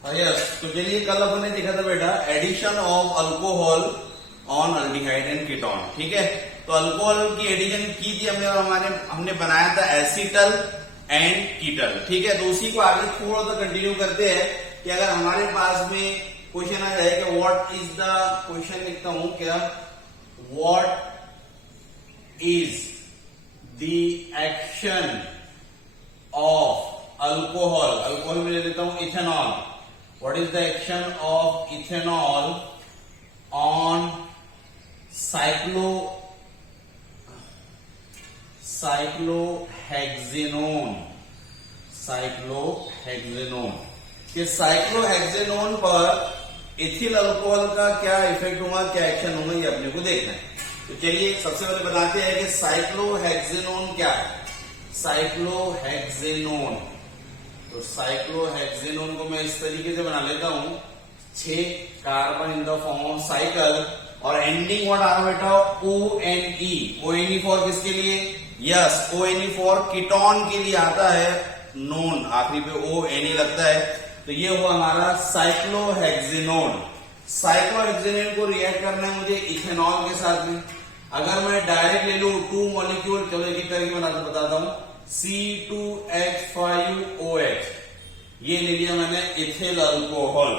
Yes, तो चलिए कल अपन ने देखा था बेटा addition of alcohol on aldehyde and ketone. ठीक है, तो अल्कोहल की एडिशन की थी हमने और हमने बनाया था एसीटल एंड कीटल। ठीक है, तो उसी को आगे थोड़ा सा कंटिन्यू करते हैं कि अगर हमारे पास में क्वेश्चन आ जाए कि व्हाट इज द क्वेश्चन लिखता हूं क्या, what is the action of alcohol, alcohol में ले लेता हूं ethanol. What is the action of ethanol on cyclohexanone? कि साइक्लोहेक्सेनोन पर इथिल अल्कोहल का क्या इफेक्ट होगा, क्या एक्शन होगा, ये अपने को देखना है। तो चलिए सबसे पहले बताते हैं कि साइक्लोहेक्सेनोन क्या है। साइक्लोहेक्सेनोन, तो साइक्लोहेक्सेनोन को मैं इस तरीके से बना लेता हूं, 6 carbon in the form of cycle और एंडिंग वर्ड आ बेटा ONE। ONE फॉर किसके लिए, यस ONE फॉर कीटोन के लिए आता है, नोन आखिरी पे ONE लगता है, तो ये हुआ हमारा साइक्लोहेक्सेनोन। साइक्लोहेक्सेनोन को रिएक्ट करना है मुझे इथेनॉल के साथ में। अगर मैं डायरेक्ट ले लू 2 मॉलिक्यूल, चलो एक एक करके बताता हूं, C2H5OH, ये ले लिया मैंने ethyl alcohol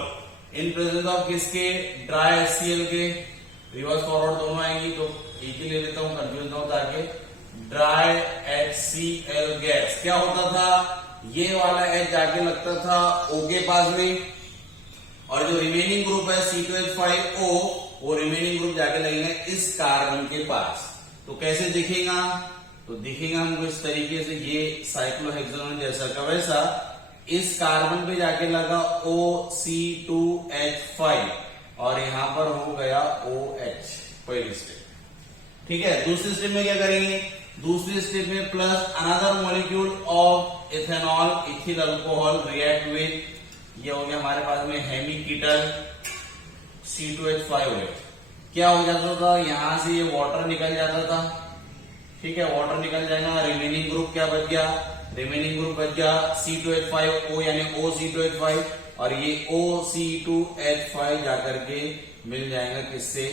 in presence of किसके, ड्राई HCl के। रिवर्स फॉरवर्ड दोनों आएंगी तो एक ही ले लेता हूं, कंफ्यूज ना हो ताकि। ड्राई HCl गैस क्या होता था, ये वाला H जाके लगता था O के पास में, और जो रिमेनिंग ग्रुप है C2H5O, वो रिमेनिंग ग्रुप जाके लगेगा इस कार्बन के पास। तो कैसे दिखेगा, तो दिखेगा हमको इस तरीके से, ये साइक्लोहेक्सेनोन जैसा का वैसा इस कार्बन पे जाके लगा OC2H5 और यहां पर हो गया OH, पहली स्टेप। ठीक है, दूसरी स्टेप में क्या करेंगे, दूसरी स्टेप में plus another molecule of ethanol ethyl alcohol react with, ये हो गया हमारे पास में हेमीकीटल C2H5OH। क्या हो जाता था, यहां से ये वाटर निकल जाता था। ठीक है, वाटर निकल जाएगा, रिमेनिंग ग्रुप क्या बच गया, रिमेनिंग ग्रुप बच गया C2H5O यानी OC2H5, और ये OC2H5 जाकर के मिल जाएगा किससे,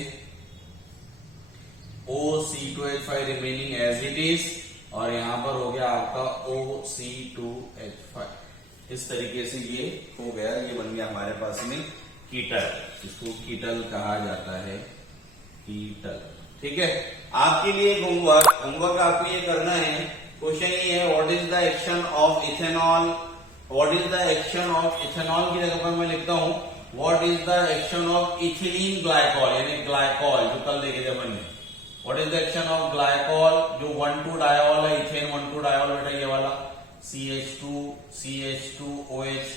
OC2H5 remaining as it is, और यहां पर हो गया आपका OC2H5। इस तरीके से ये हो गया, ये बन गया हमारे पास में कीटल, इसको कीटल कहा जाता है, कीटल। ठीक है, आपके लिए होमवर्क आपको ये करना है, क्वेश्चन ये है what is the action of ethanol, what is the action of ethanol की जगह पर मैं लिखता हूं what is the action of ethylene glycol, यानी ग्लाइकॉल जो कल देखे थे अपन ने। What is the action of glycol, जो 1,2 डायोल है, इथेन 1,2 डायोल बेटा ये वाला CH2OH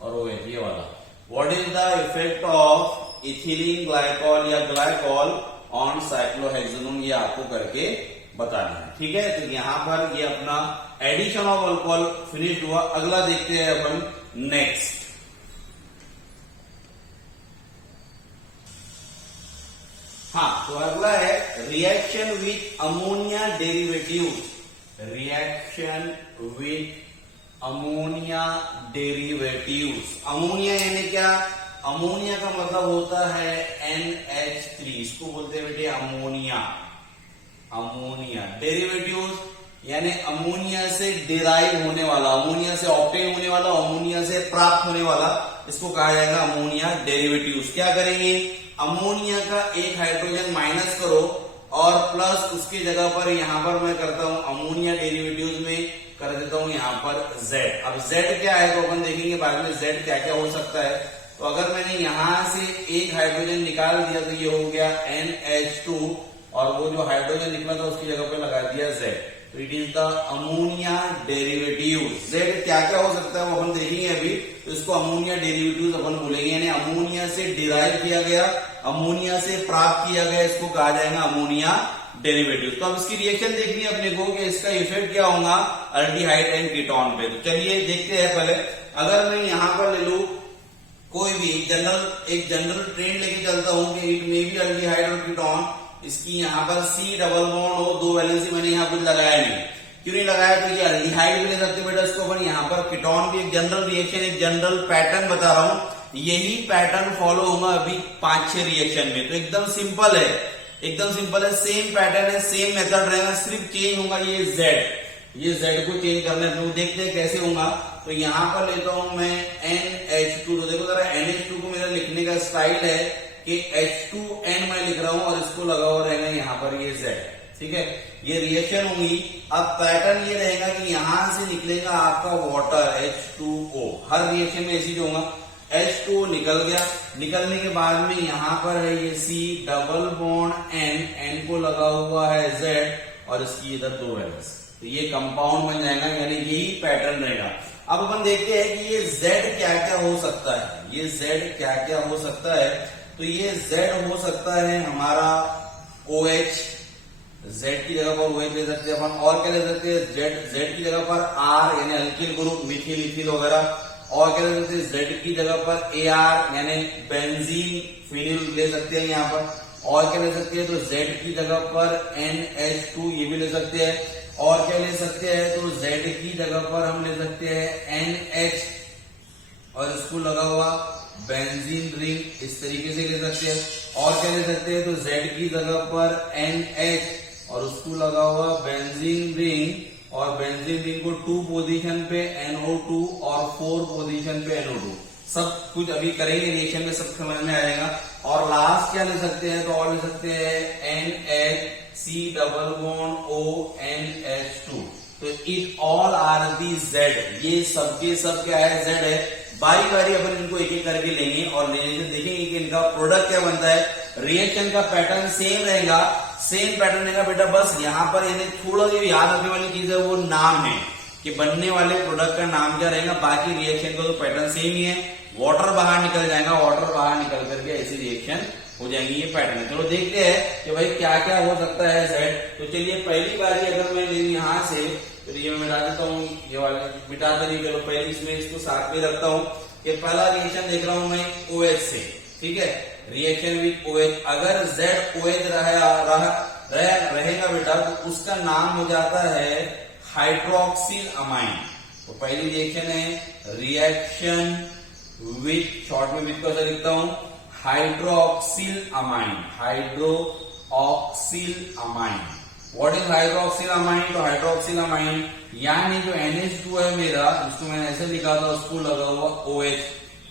और OH ये वाला। What is the effect of ethylene glycol या ग्लाइकॉल ऑन साइक्लोहेक्सेनोन, ये आपको करके बताना है। ठीक है, तो यहां पर ये अपना एडिशन ऑफ अल्कोहल फिनिश हुआ। अगला देखते हैं अपन नेक्स्ट। हाँ, तो अगला है reaction with ammonia derivatives. Reaction with ammonia derivatives. Ammonia यानी क्या, अमोनिया का मतलब होता है NH3, इसको बोलते हैं बेटे अमोनिया। अमोनिया डेरिवेटिव्स यानी अमोनिया से डिराइव होने वाला, अमोनिया से ऑब्टेन होने वाला, अमोनिया से प्राप्त होने वाला, इसको कहा जाएगा अमोनिया डेरिवेटिव्स। क्या करेंगे, अमोनिया का एक हाइड्रोजन माइनस करो और प्लस उसकी जगह पर यहां पर मैं करता हूं अमोनिया डेरिवेटिव्स में कर देता हूं यहां पर Z। अब Z क्या है तो अपन देखेंगे बाद में Z क्या क्या हो सकता है। तो अगर मैंने यहां से एक हाइड्रोजन निकाल दिया तो ये हो गया NH2, और वो जो हाइड्रोजन निकला था उसकी जगह पे लगा दिया Z, तो it is the ammonia derivative. Z क्या क्या हो सकता है वो अपन देखेंगे अभी, तो इसको अमोनिया डेरिवेटिव अपन बोलेंगे, यानी अमोनिया से डिराइव किया गया, अमोनिया से प्राप्त किया गया, इसको कहा जाएगा अमोनिया डेरिवेटिव। तो अब इसकी रिएक्शन देखनी है अपने को कि इसका इफेक्ट क्या होगा अल्डिहाइड एंड कीटोन पे। तो चलिए देखते हैं। पहले अगर मैं यहां पर ले लू कोई भी एक जनरल ट्रेंड लेके चलता हूं कि इट मे बी अल्डिहाइड और कीटोन, इसकी यहां पर C डबल बॉन्ड हो, 2 वैलेंसी मैंने यहां कुछ लगाया नहीं, क्यों नहीं लगाया? तो ये अल्डिहाइड भी ले सकते बेटा इसको अपन। यहाँ पर कीटोन भी एक जनरल रिएक्शन, एक जनरल पैटर्न बता रहा हूं, यही पैटर्न फॉलो होगा अभी 5-6 रिएक्शन में। तो एकदम सिंपल है, एकदम सिंपल है, सेम पैटर्न है, सेम मेथड रहेगा, सिर्फ चेंज होगा ये जेड को चेंज करना है। तो देखते हैं कैसे होगा। तो यहाँ पर लेता हूं मैं NH2। तो देखो जरा NH2 को मेरा लिखने का स्टाइल है कि H2N मैं लिख रहा हूं और इसको लगा हुआ रहेगा यहाँ पर ये Z, ठीक है। ये रिएक्शन होगी। अब पैटर्न ये रहेगा कि यहां से निकलेगा आपका वाटर H2O। हर रिएक्शन में ऐसी जो होगा, H2O निकल गया, निकलने के बाद में यहां पर है ये C डबल बॉन्ड N को लगा हुआ है Z और इसकी इधर 2 वैलेंस। तो ये कंपाउंड बन जाएगा, यानी यही पैटर्न रहेगा। अब अपन देखते हैं कि ये Z क्या क्या हो सकता है, ये Z क्या क्या हो सकता है। तो ये Z हो सकता है हमारा OH, Z की जगह पर OH ले सकते हैं अपन। और क्या ले सकते हैं? Z की जगह पर R यानी अल्किल ग्रुप, मिथिल इथिल वगैरह। और क्या ले सकते हैं? Z की जगह पर AR यानी बेंजीन फिनिल ले सकते हैं यहाँ पर। और क्या ले सकते हैं? तो Z की जगह पर NH2 ये भी ले सकते हैं। और क्या ले सकते हैं? तो Z की जगह पर हम ले सकते हैं NH और इसको लगा हुआ बेंजीन रिंग, इस तरीके से ले सकते हैं। और क्या ले सकते हैं? तो Z की जगह पर NH और उसको लगा हुआ बेंजीन रिंग, और बेंजीन रिंग को 2 पोजीशन पे NO2 और 4 पोजीशन पे NO2। सब कुछ अभी करेंगे रिएक्शन में, सब समझ में आएगा। और लास्ट क्या ले सकते हैं? तो और ले सकते हैं NHC डबल बॉन्ड ONH2। तो it all are the Z, ये सबके सब क्या है? Z है। बारी बारी अपन इनको एक एक करके लेंगे और लेने से देखेंगे कि इनका प्रोडक्ट क्या बनता है। रिएक्शन का पैटर्न सेम रहेगा, सेम पैटर्न रहेगा बेटा। बस यहाँ पर यानी थोड़ा जो याद रखने वाली चीज है वो नाम है कि बनने वाले प्रोडक्ट का नाम क्या रहेगा। बाकी रिएक्शन का तो पैटर्न सेम ही है। वाटर बाहर निकल जाएगा, वाटर बाहर निकल करके ऐसी रिएक्शन हो जाएंगी, ये पैटर्न। चलो देखते हैं कि भाई क्या क्या हो सकता है Z। तो चलिए पहली बारी अगर मैं ले यहां से, तो ये मैं मिटा देता हूँ, ये वाला मिटाता नहीं। चलो पहले इसमें इसको साथ में रखता हूँ कि पहला रिएक्शन देख रहा हूं मैं OH से, ठीक है। रिएक्शन विद OH, अगर ZOH रहेगा बेटा तो उसका नाम हो जाता है हाइड्रोक्सिल अमाइन। तो पहली रिएक्शन है रिएक्शन विथ, शॉर्ट में विथ को ऐसा लिखता हूं, hydroxyl amine, hydroxyl amine. What is hydroxyl amine? तो हाइड्रोक्सिल अमाइन यानी जो NH2 है मेरा, जिसको मैंने ऐसे लिखा था, उसको लगा हुआ OH,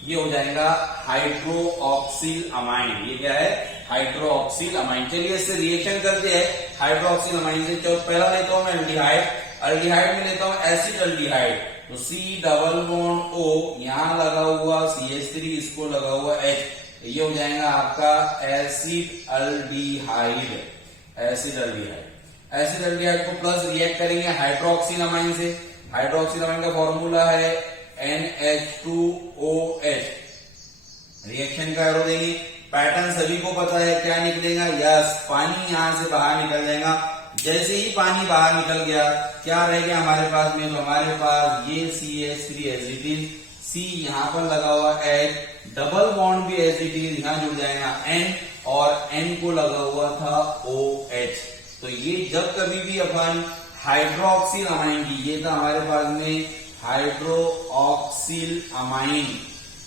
ये हो जाएगा हाइड्रोक्सिल अमाइन। ये क्या है? Hydroxyl amine. चलिए इससे रिएक्शन करते हैं हाइड्रोक्सिल अमाइन से। तो पहला लेता हूं मैं एल्डिहाइड, एल्डिहाइड में लेता हूं एसिड एल्डिहाइड। तो C डबल बॉन्ड O, यहां लगा हुआ CH3, इसको लगा हुआ H, ये हो जाएगा आपका acid aldehyde, acid aldehyde. Acid aldehyde को प्लस रिएक्ट करेंगे हाइड्रोक्सिल अमाइन से। हाइड्रोक्सिल अमाइन का फॉर्मूला है NH2OH। रिएक्शन का एरो देंगे, पैटर्न सभी को पता है क्या निकलेगा। यस, पानी यहां से बाहर निकल जाएगा। जैसे ही पानी बाहर निकल गया, क्या रह गया हमारे पास में? तो हमारे पास ये CH3 as it is, C यहां पर लगा हुआ H, डबल बॉन्ड भी एज इट इज, यहां जुड़ जाएगा N, और N को लगा हुआ था OH। तो ये जब कभी भी अपन हाइड्रोक्सिल अमाइन की, ये था हमारे पास में हाइड्रोक्सिल अमाइन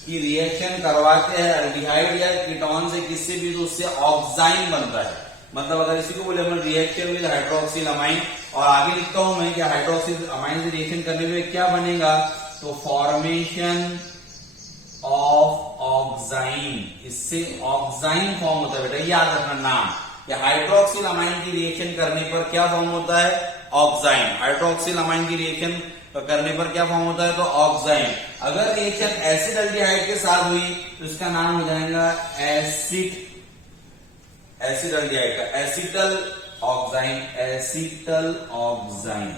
की रिएक्शन करवाते हैं एल्डिहाइड या कीटोन से, किससे भी, तो उससे ऑक्साइन बनता है। मतलब अगर इसी को बोले अपन रिएक्शन विद हाइड्रोक्सिल अमाइन, और आगे लिखता हूं मैं कि हाइड्रोक्सिल अमाइन से रिएक्शन करने में क्या बनेगा? तो फॉर्मेशन ऑफ ऑक्साइन, इससे ऑक्साइन फॉर्म होता है बेटा, याद रखना नाम। या हाइड्रोक्सिल अमाइन की रिएक्शन करने पर क्या फॉर्म होता है? ऑक्साइन। हाइड्रोक्सिल अमाइन की रिएक्शन करने पर क्या फॉर्म होता है? तो ऑक्साइन। अगर रिएक्शन एसिड एल्डिहाइड के साथ हुई तो इसका नाम हो जाएगा एसिड, एसिड एल्डिहाइड का एसिटल ऑक्साइन, एसिटल ऑक्साइन,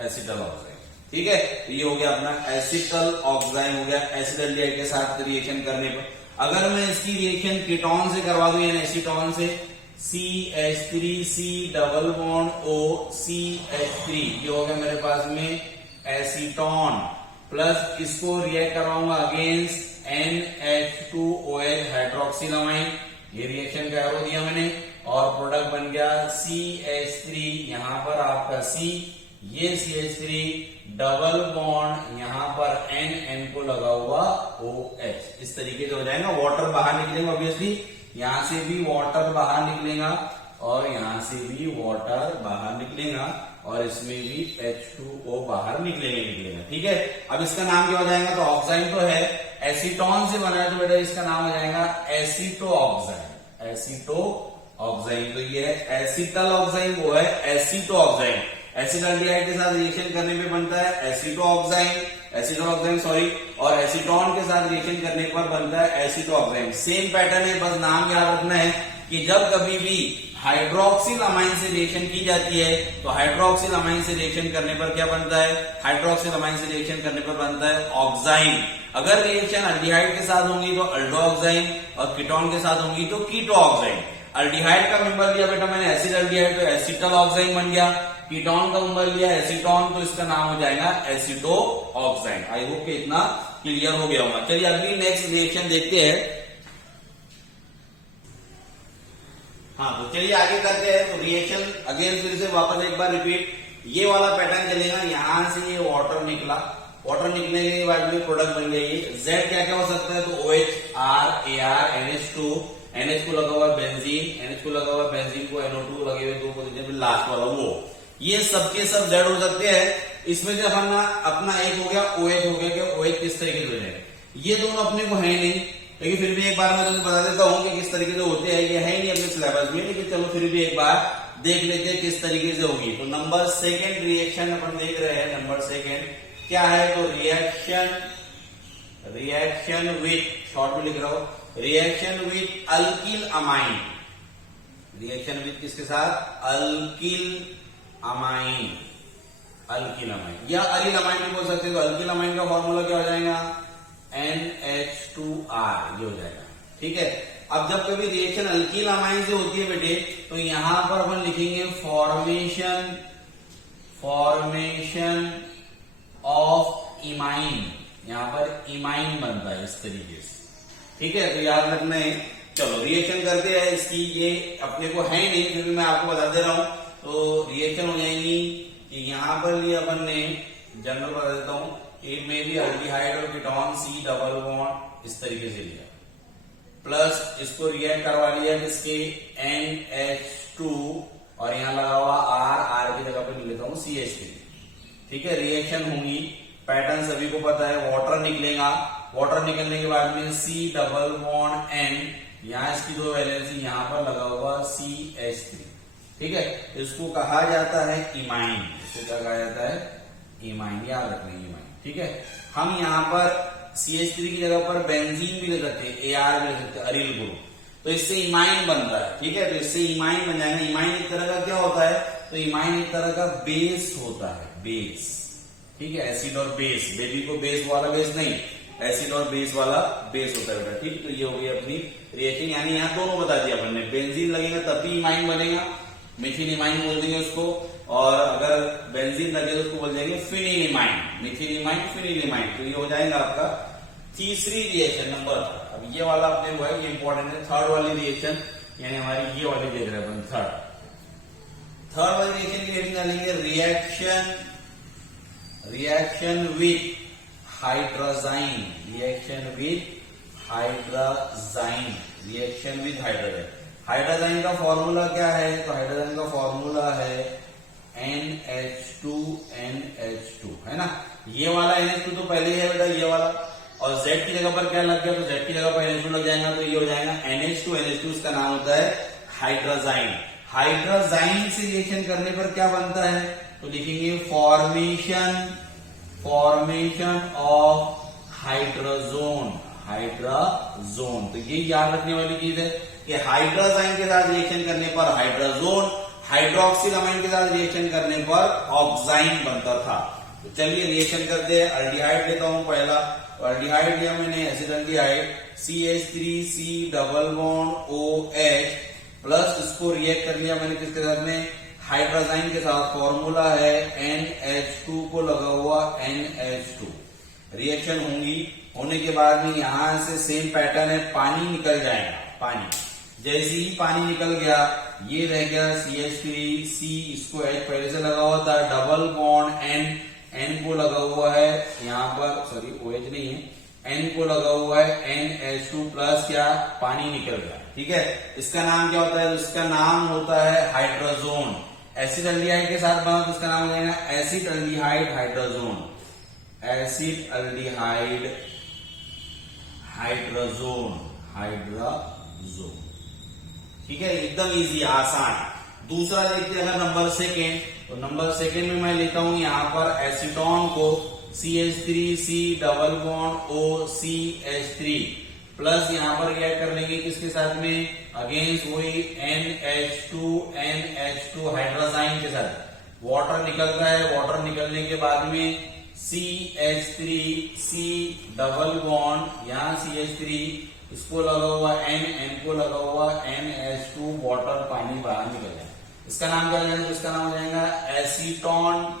एसिटल ऑक्साइन, ठीक है। तो ये हो गया अपना एसिटल ऑक्साइन हो गया एसिड एल्डिहाइड के साथ रिएक्शन करने पर। अगर मैं इसकी रिएक्शन कीटोन से करवा दूं यानी एसीटोन से, CH3C double bond O CH3, ये हो गया मेरे पास में एसीटोन, प्लस इसको रिएक्ट करवाऊंगा अगेंस्ट NH2OH हाइड्रोक्सिल अमाइन। ये रिएक्शन का एरो दिया मैंने। और प्रोडक्ट बन गया CH3, यहां पर आपका C, ये CH3 डबल बॉन्ड, यहां पर N को लगा हुआ OH, इस तरीके से हो जाएगा। वाटर बाहर निकलेगा ऑब्वियसली, यहां से भी वाटर बाहर निकलेगा और यहां से भी वाटर बाहर निकलेगा और इसमें भी H2O बाहर निकलेगा। ठीक है, अब इसका नाम क्या हो जाएगा? तो ऑक्साइड तो है, एसीटोन से बना है तो बेटा इसका नाम हो जाएगा एसीटो ऑक्साइड। एसीटो ऑक्साइड, तो ये है एसिटल ऑक्साइड, वो है एसीटो ऑक्साइड। एसिटाल्डिहाइड के साथ रिएक्शन करने पे बनता है एसीटो ऑक्साइड, सॉरी, और एसीटोन के साथ रिएक्शन करने पर बनता है एसीटो ऑक्साइड। सेम पैटर्न है, बस नाम याद रखना है कि जब कभी भी हाइड्रोक्सिल अमाइन से रिएक्शन की जाती है तो हाइड्रोक्सिल अमाइन से रिएक्शन करने पर क्या बनता है? हाइड्रोक्सिल अमाइन से रिएक्शन करने पर बनता है ऑक्साइन। अगर रिएक्शन अल्डिहाइड के साथ होंगी तो अल्डो ऑक्साइन और कीटोन के साथ होंगी तो कीटो ऑक्साइन। अल्डिहाइड का मेंबर लिया बेटा मैंने एसिड अल्डिहाइड, तो एसिटल ऑक्साइन बन गया। कीटोन का मेंबर लिया एसीटोन, तो इसका नाम हो जाएगा एसिटो ऑक्साइड। आई होप कि इतना क्लियर हो गया होगा। चलिए अगली नेक्स्ट रिएक्शन देखते हैं। हाँ, तो चलिए आगे करते हैं। तो रिएक्शन अगेन फिर से वापस एक बार रिपीट, ये वाला पैटर्न चलेगा। यहां से ये वाटर निकला, वाटर निकलने के बाद में प्रोडक्ट बन गया ये। Z क्या क्या हो सकता है? तो OH, R, AR, NH2, NH को लगा हुआ बेंजीन, NH को लगा हुआ बेंजीन को NO2 लगे हुए दो पोजीशन पे, लास्ट वाला वो, ये सबके सब Z हो सकते हैं। इसमें से अपना एक हो गया OH हो गया, कि OH किस तरीके से हो जाएगा? ये दोनों अपने को है नहीं, लेकिन फिर भी एक बार मैं तुमको बता देता हूं कि किस तरीके से होते हैं। ये है ही नहीं अपने सिलेबस में, लेकिन चलो फिर भी एक बार देख लेते हैं किस तरीके से होगी। तो नंबर सेकेंड रिएक्शन अपन देख रहे हैं। नंबर सेकेंड क्या है? तो रिएक्शन विथ, शॉर्ट में लिख रहा हूं, reaction with alkyl amine. Reaction with किसके साथ? अल्किल अमाइन, अल्किल अमाइन या अरिल अमाइन भी बोल सकते हैं। तो अल्किल अमाइन का फॉर्मूला क्या हो जाएगा? NH2R, ये हो जाएगा। ठीक है, अब जब कभी रिएक्शन अल्किल अमाइन से होती है बेटे, तो यहां पर अपन लिखेंगे फॉर्मेशन ऑफ इमाइन। यहां पर इमाइन बनता है इस तरीके से। ठीक है, तो याद रखना है। चलो रिएक्शन करते हैं। इसकी ये अपने को है नहीं, फिर भी मैं आपको बता दे रहा हूं। तो रिएक्शन हो जाएगी कि यहां पर भी अपन ने जनरल बता देता हूं, एक में भी अल्डिहाइड और कीटोन C डबल बॉन्ड इस तरीके से लिया, प्लस इसको रिएक्ट करवा लिया किसके? NH2, और यहां लगा हुआ R की जगह पे लिख लेता हूं CH3। ठीक है, रिएक्शन होंगी, पैटर्न सभी को पता है। वाटर निकलेगा, वाटर निकलने के बाद में C डबल बॉन्ड N, यहां इसकी दो वैलेंसी, यहां पर लगा हुआ CH3। ठीक है, इसको कहा जाता है इमाइन। इसको क्या कहा जाता है? इमाइन, याद रखना इमाइन। ठीक है, हम यहाँ पर CH3 की जगह पर बेंजीन भी ले सकते हैं, AR भी ले सकते हैं, अरिल ग्रुप, तो इससे इमाइन बनता है। ठीक है, तो इससे इमाइन बन जाएगा। इमाइन एक तरह का क्या होता है? तो इमाइन एक तरह का बेस होता है, बेस। ठीक है, एसिड और बेस, बेबी को बेस वाला बेस नहीं, एसिड और बेस वाला बेस होता है बेटा। ठीक, तो ये हो गई अपनी रिएक्शन, यानी यहाँ दोनों बता दिया अपन ने। बेंजीन लगेगा तब भी इमाइन बनेगा, मिथिल इमाइन बोल देंगे उसको, और अगर बेंजीन लगे तो उसको बोल देंगे phenyl imine, Mithil imine, phenyl imine. तो ये हो जाएगा आपका तीसरी रिएक्शन नंबर। अब ये वाला अपने हुआ है, ये इंपॉर्टेंट है। थर्ड वाली रिएक्शन, यानी हमारी ये वाली देख रहे हैं अपन, थर्ड वाली रिएक्शन की हेडिंग डालेंगे reaction with hydrazine. Reaction with hydrazine, reaction with hydrogen. Hydrogen का फॉर्मूला क्या है? तो हाइड्रोजन का फॉर्मूला है NH2NH2, है ना। ये वाला NH2 तो पहले ही है बेटा, ये वाला, और Z की जगह पर क्या लग गया? तो Z की जगह पर NH2 लग जाएगा, तो ये हो जाएगा NH2NH2। इसका नाम होता है हाइड्रोजाइन। हाइड्रोजाइन से रिएक्शन करने पर क्या बनता है? तो लिखेंगे फॉर्मेशन ऑफ हाइड्रोजोन। तो ये याद रखने वाली चीज है कि हाइड्रोजाइन के साथ रिएक्शन करने पर हाइड्रोजोन, हाइड्रोक्सिल अमाइन के साथ रिएक्शन करने पर ऑक्साइन बनता था। तो चलिए रिएक्शन करते हैं। अल्डिहाइड लेता हूं पहला, अल्डिहाइड लिया मैंने, acid aldehyde, CH3C double bond OH, plus इसको रिएक्ट कर लिया मैंने किसके साथ में? हाइड्रोजाइन के साथ। फॉर्मूला है NH2 को लगा हुआ NH2। रिएक्शन होने के बाद में यहां से सेम पैटर्न है, पानी निकल जाएगा। पानी जैसे ही पानी निकल गया ये रह गया CH3C, इसको H पहले से लगा हुआ था, डबल बॉन्ड N को लगा हुआ है यहाँ पर, सॉरी OH नहीं है, N को लगा हुआ है NH2 प्लस क्या, पानी निकल गया। ठीक है, इसका नाम क्या होता है? इसका नाम होता है हाइड्रोजोन। एसिड एल्डिहाइड के साथ बना तो इसका नाम हो जाएगा acid aldehyde hydrazone, acid aldehyde hydrazone, hydrazone. ठीक है, एकदम इजी, आसान। दूसरा देखते हैं अगर नंबर सेकेंड, तो नंबर सेकेंड में मैं लेता हूं यहां पर एसीटोन को, CH3C double bond OCH3 plus यहां पर क्या कर लेंगे किसके साथ में, अगेंस्ट वही NH2 हाइड्रोजाइन के साथ वाटर निकलता है, वाटर निकलने के बाद में CH3C डबल बॉन्ड, यहाँ CH3 इसको लगा हुआ N को लगा हुआ NH2, वाटर पानी बाहर निकल जाए, इसका नाम क्या हो जाएगा? इसका नाम हो जाएगा एसीटोन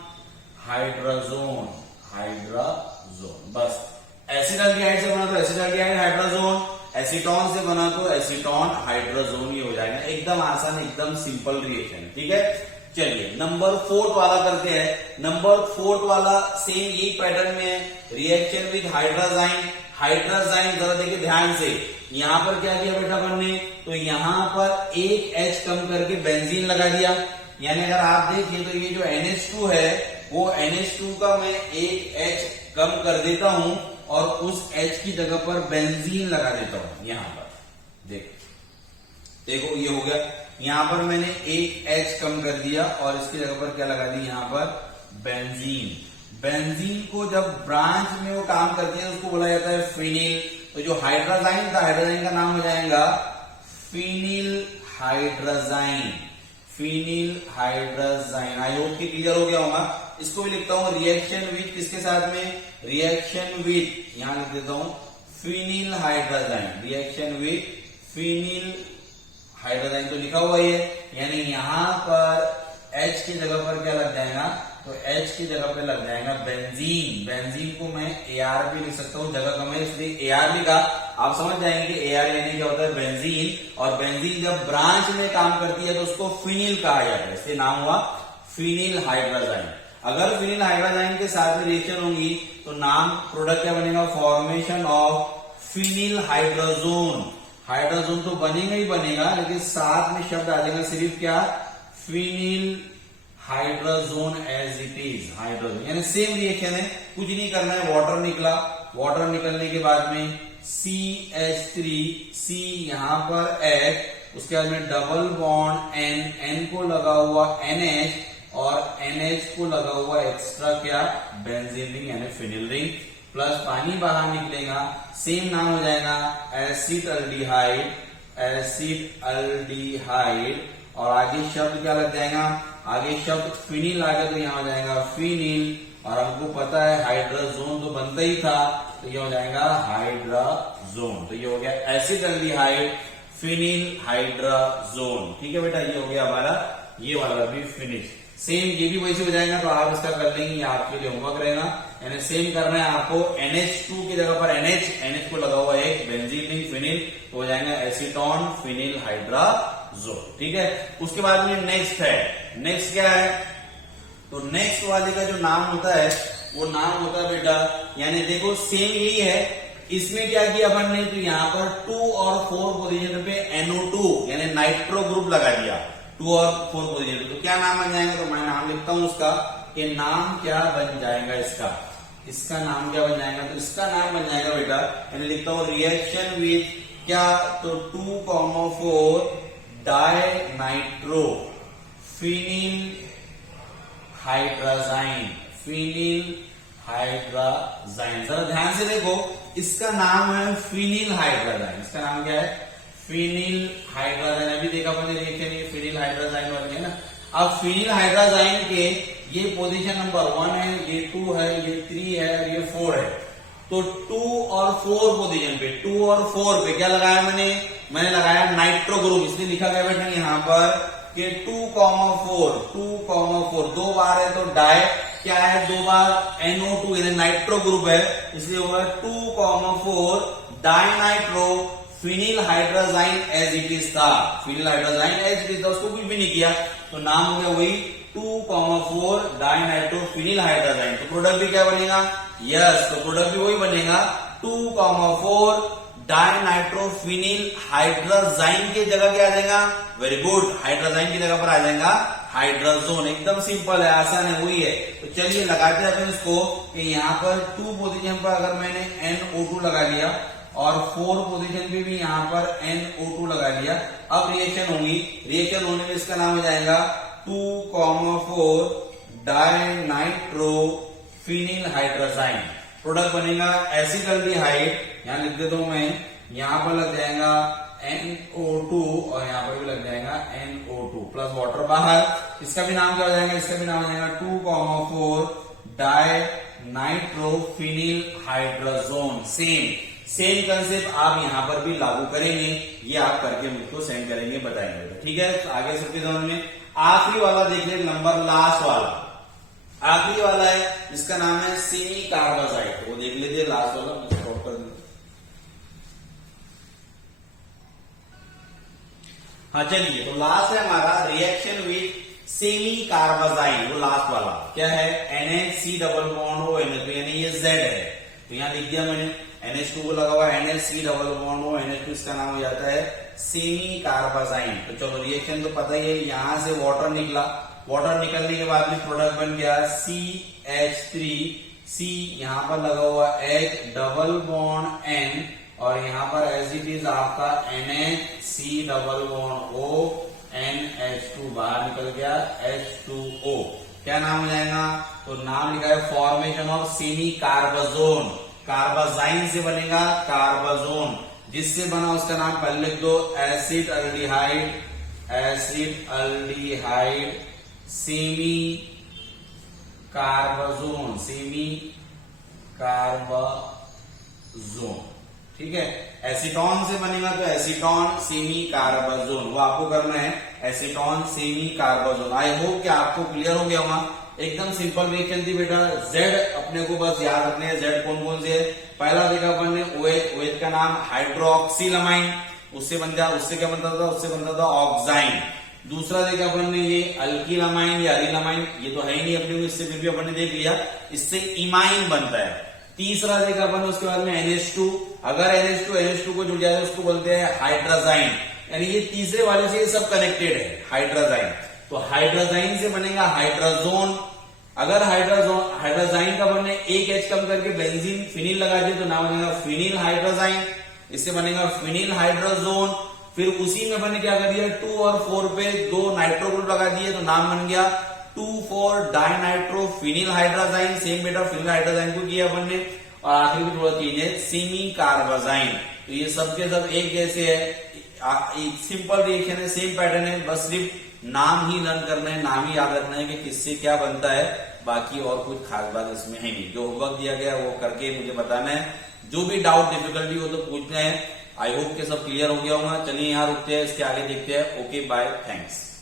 हाइड्रोजोन, हाइड्रोजोन। बस एसिड एल्डिहाइड से बना तो एसिड एल्डिहाइड हाइड्रोजोन, एसीटोन से बना तो एसीटोन हाइड्रोजोन, ये हो जाएगा। एकदम आसान, एकदम सिंपल रिएक्शन। ठीक है, चलिए नंबर 4 वाला करते हैं। नंबर 4 वाला सेम यही पैटर्न में है, रिएक्शन विद हाइड्रोजाइन। हाइड्रोजाइन जरा देखिए ध्यान से, यहां पर क्या किया बेटा अपन ने, तो यहां पर एक H कम करके बेंजीन लगा दिया, यानी अगर आप देखिए तो ये जो NH2 है वो NH2 का मैं एक H कम कर देता हूं और उस H की जगह पर बेंजीन लगा देता हूं। यहां पर देखो ये हो गया, यहां पर मैंने एक H कम कर दिया और इसकी जगह पर क्या लगा दी, यहां पर बेंजीन। बेंजीन को जब ब्रांच में वो काम करती है उसको बोला जाता है फिनिल। तो जो हाइड्रोजाइन था, हाइड्रोजाइन का नाम हो जाएगा फिनिल हाइड्रोजाइन, फिनिल हाइड्रोजाइन। आई होप कि क्लियर हो गया होगा। इसको भी लिखता हूं रिएक्शन विथ किसके साथ में, रिएक्शन विथ, यहां लिख देता हूं फिनिल हाइड्रोजाइन, रिएक्शन विथ फिनिल हाइड्रोजाइन। तो लिखा हुआ है, यानी यहां पर H की जगह पर क्या लग जाएगा, तो H की जगह पे लग जाएगा बेंजीन। बेंजीन को मैं AR भी लिख सकता हूं, जगह कम है इसलिए AR लिखा। आप समझ जाएंगे कि AR यानी क्या होता है, बेंजीन। और बेंजीन जब ब्रांच में काम करती है तो उसको फिनिल कहा जाता है, इसलिए नाम हुआ फिनिल हाइड्रोजाइन। अगर फिनिल हाइड्रोजाइन के साथ में रिएक्शन होंगी तो नाम प्रोडक्ट क्या बनेगा, formation of phenyl hydrazone. Hydrazone तो बनेगा ही बनेगा, लेकिन साथ में शब्द आ जाएगा सिर्फ क्या, phenyl hydrazone as it is, hydrogen. यानी सेम रिएक्शन है, कुछ नहीं करना है। वाटर निकला, वाटर निकलने के बाद में CH3C यहां पर H, उसके बाद में डबल बॉन्ड N को लगा हुआ NH और NH को लगा हुआ एक्स्ट्रा क्या, बेंजीन रिंग यानी फिनिल रिंग, प्लस पानी बाहर निकलेगा, सेम नाम हो जाएगा एसिड एल्डिहाइड, एसिड एल्डिहाइड। और आगे शब्द क्या लग जाएगा, आगे शब्द फिनिल आ गया तो यहां हो जाएगा फिनिल। और हमको पता है हाइड्रोजोन तो बनता ही था, तो ये हो जाएगा हाइड्रोजोन। तो ये हो गया एसिड एल्डिहाइड फिनिल हाइड्रोजोन। ठीक है बेटा, ये हो गया हमारा ये वाला भी फिनिश। सेम ये भी वैसे हो जाएगा, तो आप इसका कर लेंगे, आपके लिए होमवर्क रहेगा। यानी सेम करना है आपको, NH2 की जगह पर NH को लगा हुआ है बेंजीन रिंग फिनिल, तो हो जाएगा एसीटोन फिनिल हाइड्रोजोन। ठीक है, उसके बाद में नेक्स्ट है, नेक्स्ट क्या है, तो नेक्स्ट वाले का जो नाम होता है वो नाम होता है बेटा, यानी देखो सेम यही है, इसमें क्या किया अपन ने, तो यहाँ पर 2 और 4 पोजीशन पे NO2 यानी नाइट्रो ग्रुप लगा दिया, 2 और 4 पोजीशन पे। तो क्या नाम बन जाएगा, तो मैं नाम लिखता हूं उसका, कि नाम क्या बन जाएगा इसका, इसका नाम क्या बन जाएगा, तो इसका नाम बन जाएगा बेटा, यानी लिखता हूं रिएक्शन विथ क्या, तो 2,4 डाई नाइट्रो फिनिल हाइड्रोजाइन, फिनिल हाइड्रोजाइन। जरा ध्यान से देखो, इसका नाम है फिनिल हाइड्रोजाइन, इसका नाम क्या है, फिनिल हाइड्रोजाइन। अभी देखा मैंने रिएक्शन, ये फिनिल हाइड्रोजाइन वाली है ना। अब फिनिल हाइड्रोजाइन के ये पोजीशन नंबर 1 है, ये 2 है, ये 3 है, ये 4 है। तो 2 और 4 पोजीशन पे, 2 और 4 पे क्या लगाया मैंने लगाया नाइट्रो ग्रुप, इसलिए लिखा गया बेटा यहाँ पर कि 2,4 2 बार है, तो डाई क्या है, 2 बार NO2 यानी नाइट्रो ग्रुप है, इसलिए होगा 2,4 die nitro phenyl हाइड्रोजाइन as it is था, फिनिल हाइड्रोजाइन एज इट इज था, उसको कुछ भी नहीं किया, तो नाम हो गया वही 2,4 डाइनाइट्रोफिनिल हाइड्रोजाइन। तो प्रोडक्ट भी क्या बनेगा? यस, तो प्रोडक्ट भी वही बनेगा 2,4 डाइनाइट्रोफिनिल हाइड्रोजाइन की जगह क्या आ जाएगा? वेरी गुड, हाइड्रोजाइन की जगह पर आ जाएगा हाइड्रोजोन। एकदम सिंपल है, आसान है, वही है। तो चलिए लगाते हैं अपन इसको कि यहाँ पर 2 पोजीशन पर अगर मैंने NO2 लगा लिया और 4 पोजीशन पे भी यहाँ पर NO2 लगा लिया, अब रिएक्शन होगी, रिएक्शन होने में इसका नाम हो जाएगा 2,4 डाइनाइट्रोफिनिल हाइड्रोजाइन। प्रोडक्ट बनेगा एसिटल्डिहाइड, यहाँ लिख देता हूं मैं, यहाँ पर लग जाएगा NO2 और यहाँ पर भी लग जाएगा NO2 प्लस वाटर बाहर। इसका भी नाम क्या हो जाएगा? इसका भी नाम हो जाएगा 2,4 डाइनाइट्रोफिनिल हाइड्रोजोन। सेम कंसेप्ट आप यहाँ पर भी लागू करेंगे, ये आप करके मुझको सेंड करेंगे, बताएंगे, ठीक है। तो आगे सबके समझ में आखिरी वाला देख ले, नंबर लास्ट वाला, आखिरी वाला है, इसका नाम है सेमी कार्बाजाइट। वो देख लीजिए लास्ट वाला, मुझे स्टॉप कर दीजिए। हाँ चलिए, तो लास्ट है हमारा रिएक्शन विथ सेमी कार्बाजाइन, वो लास्ट वाला क्या है? NHC double bond O NH2, यानी ये Z है, तो यहाँ लिख दिया मैंने, NH2 को लगा हुआ NHC double bond O NH2, इसका नाम हो जाता है सेमी कार्बाजाइन। तो चलो रिएक्शन तो पता ही है, यहां से वाटर निकला, वाटर निकलने के बाद में प्रोडक्ट बन गया CH3C, यहां पर लगा हुआ H डबल बॉन्ड N और यहां पर एज इट इज आपका NHC double bond O NH2, बाहर निकल गया H2O। क्या नाम हो जाएगा? तो नाम लिखा है फॉर्मेशन ऑफ सेमी कार्बाजोन, कार्बाजाइन से बनेगा कार्बाजोन, जिससे बना उसका नाम पहले लिख दो acetaldehyde, acetaldehyde semicarbazone, semicarbazone, ठीक है। एसीटोन से बनेगा तो एसीटोन सेमी कार्बाजोन, वो आपको करना है एसीटोन सेमी कार्बाजोन। आई होप कि आपको क्लियर हो गया होगा, एकदम सिंपल रिएक्शन थी बेटा। जेड अपने को बस याद रखने हैं, जेड कौन कौन से है? पहला देखा अपन ने OH का नाम हाइड्रोक्सिलामाइन, उससे बनता, उससे क्या बनता था? उससे बनता था ऑक्साइन। दूसरा देखा अपन ने ये अल्किलामाइन या अरिलामाइन, ये तो है ही नहीं अपने को, इससे फिर भी अपन ने देख लिया, इससे इमाइन बनता है। तीसरा देखा अपन उसके बाद में NH2, अगर NH2 को जुड़ जाए तो उसको बोलते हैं हाइड्रोजाइन, यानी ये तीसरे वाले से ये सब कनेक्टेड है, हाइड्रोजाइन। तो हाइड्रोजाइन से बनेगा हाइड्रोजोन, अगर हाइड्रोजाइन का बनने एक H कम करके बेंजीन फिनिल लगा दिए तो नाम बनेगा फिनिल हाइड्रोजाइन, इससे बनेगा फिनिल हाइड्रोजोन। फिर उसी में बने क्या कर दिया, 2 और 4 पे 2 नाइट्रो ग्रुप लगा दिए तो नाम बन गया 2,4 डाइनाइट्रोफिनिल हाइड्रोजाइन। सेम बेटा फिनिल हाइड्रोजाइन को किया अपन ने, और आखिरी में थोड़ा चीज है सेमी कार्बाजाइन। तो ये सब के सब एक जैसे है, सिंपल रिएक्शन है, सेम पैटर्न है, बस सिर्फ नाम ही लर्न करना है, नाम ही याद रखना है कि किससे क्या बनता है, बाकी और कुछ खास बात इसमें है नहीं। जो होमवर्क दिया गया वो करके मुझे बताना है, जो भी डाउट डिफिकल्टी हो तो पूछना है। आई होप के सब क्लियर हो गया होगा। चलिए यहाँ रुकते हैं, इसके आगे देखते हैं। Okay bye, thanks.